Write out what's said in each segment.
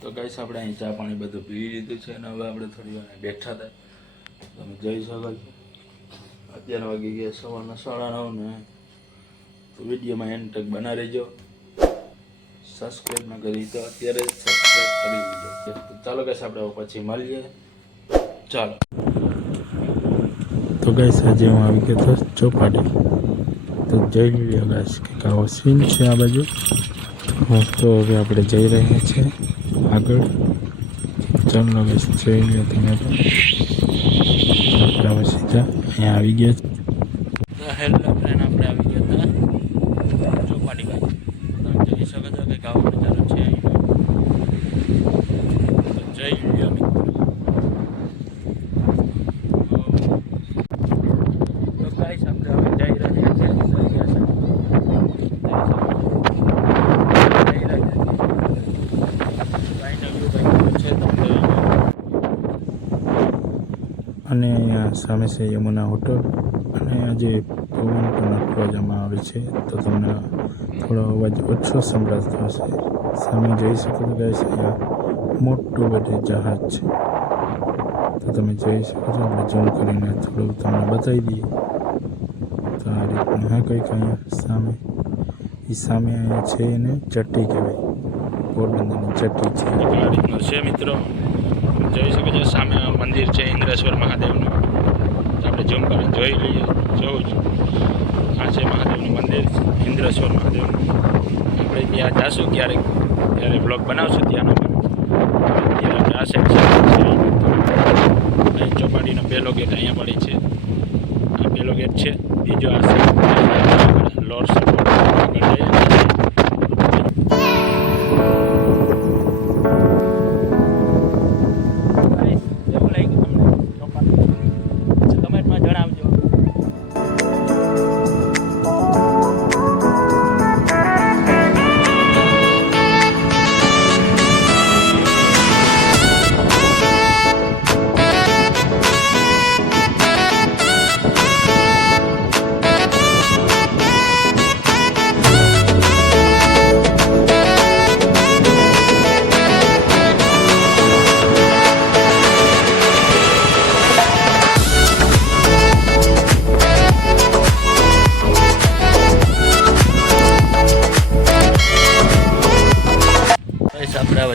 તો ગાઈસ, આપણે અહીં ચા પાણી બધું પી લીધું છે અને હવે આપણે થોડી વાર બેઠા હતા. તમે જઈ શકો છો. અત્યારે વાગી ગયા, સવારના સાડા નવ ને. તો વિડીયોમાં એન્ડ તક બના રહેજો સબસ્ક્રાઈબ ન કરી તો અત્યારે સબસ્ક્રાઈબ કરી લેજો. તો ચાલો ગાઈસ, આપણે પછી મળીએ. ચાલો. તો ગાઈસ, આજે હું આવી ગયો હતો ચોપાટી. તો જઈ લીધો ગાઈસ, કે કાવો સીન છે આ બાજુ. તો હવે આપણે જઈ રહ્યા છીએ. આગળ. ચાલો ગાઈસ જઈ લ્યો તમે આપણે સીધા અહીંયા આવી ગયા છે. ફ્રેન્ડ આપણે આવી ગયા હતા. ચોપાટી બાજુ. તમે જોઈ શકો છો કે ગાવો નજારો છે અહીં તો જઈ લ્યો મિત્રો તો ગાઈસ આપણે હવે જઈ રહ્યા છીએ દરિયા અને અહીંયા સામે છે યમુના હોટલ અને આજે પવન પણ અટકાવવામાં આવે છે. તો તમને થોડો અવાજ ઓછો સંભળાતો હશે. સામે જઈ શકો છો મોટું બધું જહાજ છે. તો તમે જોઈ શકો છો, આપણે ઝૂમ કરીને થોડું તમને બતાવી દઈએ. તો આ રીતનું, હા, કંઈક અહીંયા સામે એ સામે અહીંયા છે એને ચટ્ટી કહેવાય. પોરબંદરની ચટ્ટી છે. આ રીતનું છે મિત્રો. જોઈ શકો છો સામે મંદિર છે ઇન્દ્રેશ્વર મહાદેવનું. આપણે જમ કરીને જોઈ લઈએ, જોઉં છું. આ છે મહાદેવનું મંદિર, ઇન્દ્રેશ્વર મહાદેવનું. આપણે ત્યાં જાશું ક્યારેક ત્યારે બ્લોગ બનાવશું ત્યાંનો. અત્યારે આપણે આ સાઈડ છે. અહીં ચોપાટીનો પહેલો ગેટ અહીંયા પડી છે. આ પહેલો ગેટ છે. બીજો આ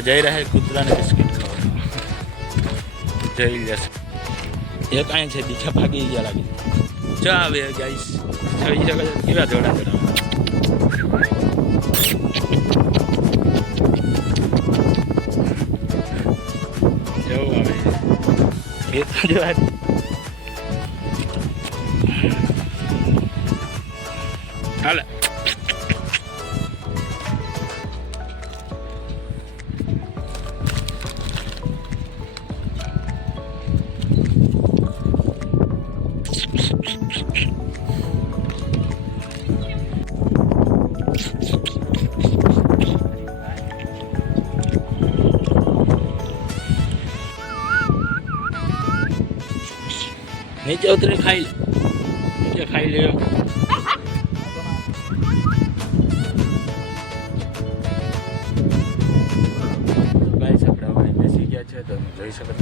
જઈ રહ્યા કૂતરાને બિસ્કિટ ખાવા જઈ જશે એક કાંઈ છે બીજા ભાગી ગયા લાગે. ચા આવે ગાઈસ. કેવા જોડા જોડા જવું આવે. એ તો જોવા હાલે. નીચે ઉતરી ખાઈ લે. નીચે ખાઈ લે. બેસી ગયા છે તમે જોઈ શકો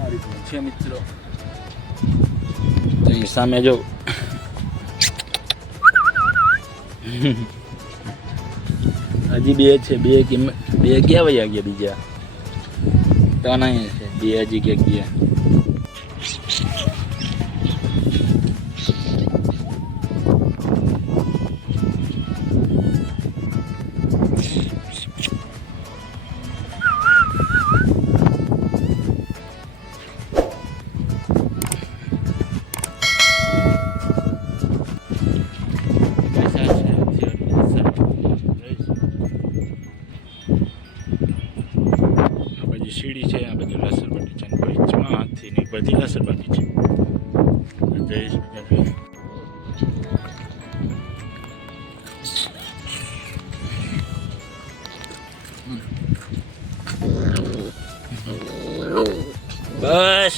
આ છે મિત્રો. તો સામે જો. હજી બે છે, બે બે ક્યાં વયા ગયા બીજા? ત્રણ અહીંયા છે. બે ક્યાંક ગયા બધી જઈ શકે છે બસ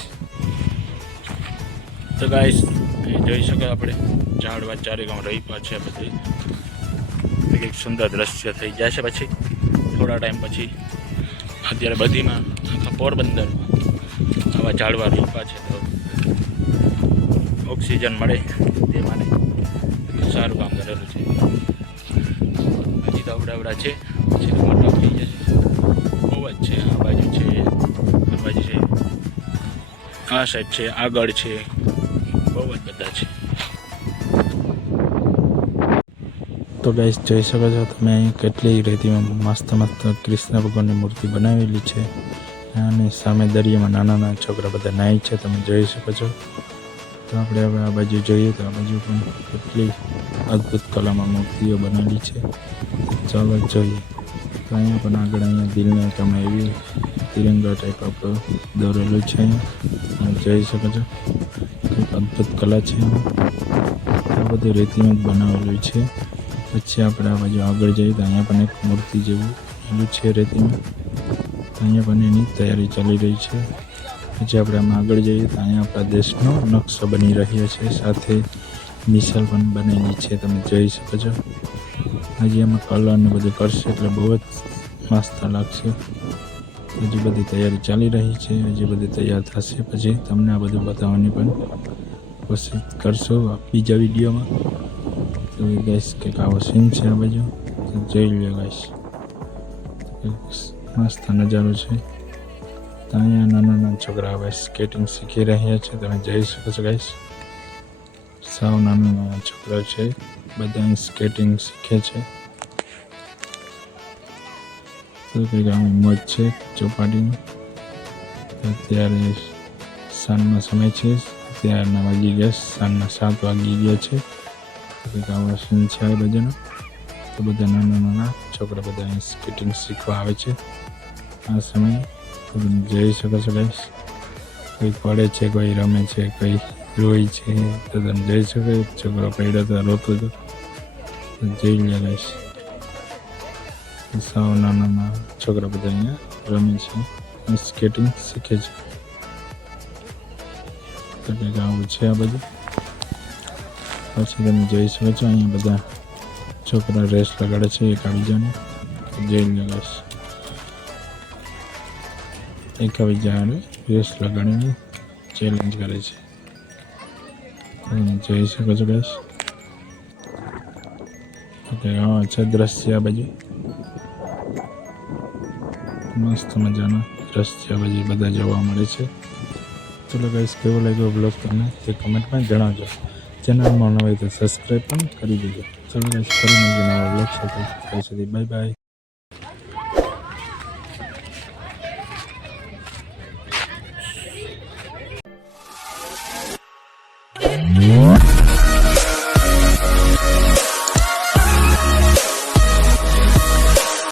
તો ગાઈસ જોઈ શકો આપણે ઝાડવા ચારે ગામ રહી છે બધી એક સુંદર દ્રશ્ય થઈ જશે પછી થોડા ટાઈમ પછી અત્યારે બધીમાં આખા પોરબંદર આવા ઝાડવા રોપા છે તો ઓક્સિજન મળે તે માટે સારું કામ કરેલું છે. હજી તો અવડાવડા છે, પછી મોટા થઈ જશે. બહુ જ છે, આ બાજુ છે, આ બાજુ છે. આ સાઈડ છે, આગળ છે, બહુ જ બધા છે. તો ગાઈસ, જોઈ શકો છો તમે કેટલી રેતીમાં મસ્ત મસ્ત કૃષ્ણ ભગવાનની મૂર્તિ બનાવેલી છે. અને સામે દરિયામાં નાના નાના છોકરા બધા નાય છે, તમે જોઈ શકો છો. તો આપણે હવે આ બાજુ જોઈએ, તો આ બાજુ પણ કેટલી અદ્ભુત કલામાં મૂર્તિઓ બનેલી છે. ચાલો જોઈએ. તો અહીંયા પણ આગળ અહીંયા દિલને તમે એવી તિરંગા ટાઈપ આપણો દોરેલું છે અહીંયા. જોઈ શકો છો. એક અદ્ભુત કલા છે આ બધું રેતીમાં જ બનાવેલું છે. પછી આપણે આ બાજુ આગળ જઈએ, તો અહીંયા પણ એક મૂર્તિ જેવું એનું છે રેતીમાં. અહીંયા પણ એની તૈયારી ચાલી રહી છે. પછી આપણે આમાં આગળ જઈએ તો અહીંયા આપણા દેશનો નકશો બની રહ્યો છે. સાથે મિસાઇલ પણ બનેલી છે. તમે જોઈ શકો છો. હજી એમાં કલર ને બધું કરશે એટલે બહુ જ મસ્ત લાગશે. હજી બધી તૈયારી ચાલી રહી છે. હજી બધી તૈયાર થશે. પછી તમને આ બધું બતાવવાની પણ કોશિશ કરશો બીજા વિડીયોમાં. તો ગેસ કંઈક આવો સીન છે આ બાજુ. જોઈ લો ગાઈશ મસ્ત નજારો છે. ત્યાં નાના નાના છોકરા હવે સ્કેટિંગ શીખી રહ્યા છે. તમે જઈ શકો છો ગાઈશ સાવ નાના નાના છોકરા છે. બધા સ્કેટિંગ શીખે છે. તો કંઈક આમ મોજ છે ચોપાટીની અત્યારે સાંજનો સમય છે. અત્યારના વાગી ગયા સાંજના સાત વાગી ગયા છે. કંઈક બધાનો તો બધા નાના નાના છોકરા બધા સ્કેટિંગ શીખવા આવે છે. આ સમય તમે જોઈ શકો છો ગાઈસ કોઈ પડે છે, કોઈ રમે છે, કોઈ રોય છે, તો તમે જોઈ શકો છોકરો પડ્યો તો રોતો હતો જોઈ લે ગાઈસ સાવ નાના છોકરા બધા અહીંયા રમે છે. સ્કેટિંગ શીખે છે. તો કંઈક આવું છે આ બધું. પછી તમે જોઈ શકો છો, અહીંયા બધા છોકરા રેસ લગાડે છે એકબીજાને જોઈ લગાડશે એકબીજાને રેસ લગાડીને ચેલેન્જ કરે છે. જોઈ શકો છો ગેસ ઓકે હા, છે દ્રશ્ય બાજુ. મસ્ત મજાના દ્રશ્ય બાજુ બધા જોવા મળે છે. ચલો ગાઈસ કેવો લાગ્યો બ્લોગ તમને તે કમેન્ટમાં જણાવજો. ચેનલમાં ન હોય તો સબસ્ક્રાઈબ પણ કરી દેજો. ચલો ગાઈસ ફરી મળીએ નવા બ્લોગ સાથે સુધી બાય બાય